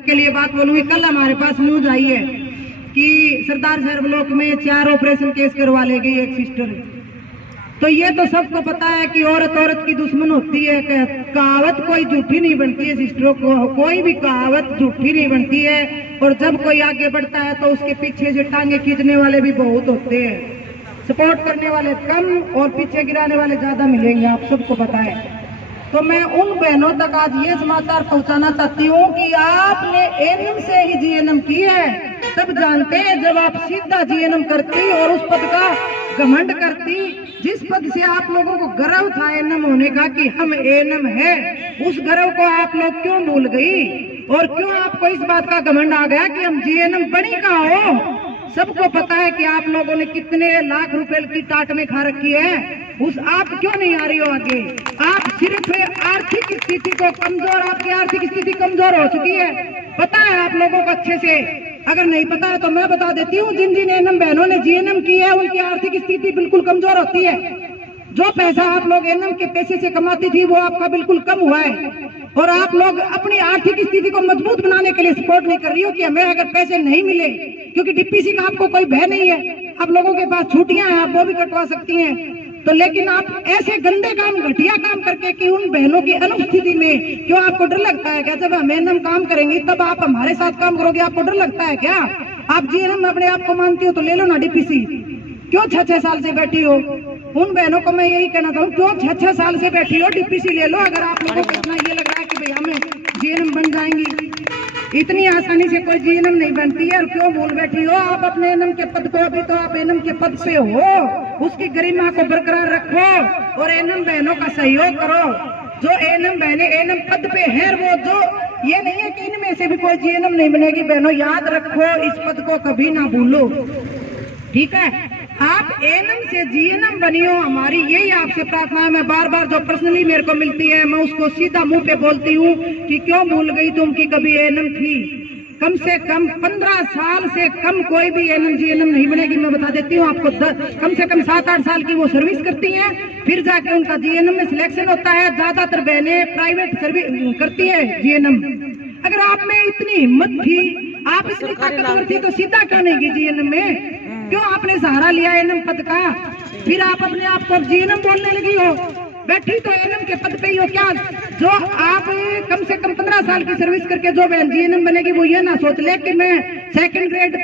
के लिए बात बोलूंगी। कल हमारे पास न्यूज आई है कि सरदार शहर ब्लॉक में 4 ऑपरेशन केस करवा ले गई एक सिस्टर। तो ये तो सबको पता है कि औरत औरत की दुश्मन होती है। कहावत कोई झूठी नहीं बनती है सिस्टरों को, कोई भी कहावत झूठी नहीं बनती है। और जब कोई आगे बढ़ता है तो उसके पीछे से टांगे खींचने वाले भी बहुत होते हैं, सपोर्ट करने वाले कम और पीछे गिराने वाले ज्यादा मिलेंगे, आप सबको पता है। तो मैं उन बहनों तक आज ये समाचार पहुंचाना चाहती हूँ कि आपने एएनएम से ही जीएनएम की है। सब जानते हैं जब आप सीधा जीएनएम करती और उस पद का घमंड करती, जिस पद से आप लोगों को गर्व था एएनएम होने का कि हम एएनएम है, उस गर्व को आप लोग क्यों भूल गई? और क्यों आपको इस बात का घमंड आ गया कि हम जीएनएम बनी कहाँ हो? सबको पता है कि आप लोगों ने कितने लाख रुपए की टाट में खा रखी है। उस आप क्यों नहीं आ रही हो आगे? आप सिर्फ आर्थिक स्थिति को कमजोर, आपकी आर्थिक स्थिति कमजोर हो चुकी है, पता है आप लोगों को अच्छे से। अगर नहीं पता है तो मैं बता देती हूँ, जिन जिन एएनएम बहनों ने जीएनएम की है उनकी आर्थिक स्थिति बिल्कुल कमजोर होती है। जो पैसा आप लोग एएनएम के पैसे से कमाती थी वो आपका बिल्कुल कम हुआ है। और आप लोग अपनी आर्थिक स्थिति को मजबूत बनाने के लिए सपोर्ट नहीं कर रही हो कि हमें अगर पैसे नहीं मिले, क्योंकि डीपीसी का आपको कोई भय नहीं है, आप लोगों के पास छुट्टियां हैं, आप वो भी कटवा सकती हैं। तो लेकिन आप ऐसे गंदे काम, घटिया काम करके कि उन बहनों की अनुपस्थिति में क्यों आपको डर लगता है क्या? जब हम एएनएम काम करेंगे तब आप हमारे साथ काम करोगे, आपको डर लगता है क्या? आप जीएनएम अपने आप को मानती हो तो ले लो ना डीपीसी। क्यों 6-6 साल से बैठी हो? उन बहनों को मैं यही कहना चाहूँ, क्यों 6-6 साल से बैठी हो? डीपीसी ले लो। अगर आप लोगों को इतना ये लग रहा है कि भाई हमें जीएनएम बन जाएंगी, इतनी आसानी से कोई जीएनएम नहीं बनती है। और क्यों भूल बैठी हो आप अपने एएनएम के पद को? अभी तो आप एएनएम के पद से हो, उसकी गरिमा को बरकरार रखो और एएनएम बहनों का सहयोग करो। जो एएनएम बहने एएनएम पद पे है, वो जो ये नहीं है कि इनमें से भी कोई जीएनएम नहीं बनेगी। बहनों याद रखो, इस पद को कभी ना भूलो, ठीक है? आप एएनएम से जीएनएम बनी हो, हमारी यही आपसे प्रार्थना है। मैं बार बार जो पर्सनली मेरे को मिलती है मैं उसको सीधा मुंह पे बोलती हूँ कि क्यों भूल गई तुम कि कभी एएनएम थी। कम से कम 15 साल से कम कोई भी एएनएम जीएनएम नहीं बनेगी। मैं बता देती हूँ आपको, कम से कम 7-8 साल की वो सर्विस करती हैं, फिर जाके उनका जीएनएम में सिलेक्शन होता है। ज्यादातर बहनें प्राइवेट सर्विस करती है जीएनएम। अगर आप में इतनी हिम्मत थी, आप इतनी ताकतवर थी, तो सीधा क्यों नहीं की जीएनएम में? क्यों आपने सहारा लिया एएनएम पद का? फिर आप अपने आप को जीएनएम बोलने लगी हो। बैठी तो एएनएम के पद पे ही हो क्या? जो आप कम से कम 15 साल की सर्विस करके जो बहन जीएनएम बनेगी वो ये ना सोच ले कि मैं 2nd ग्रेड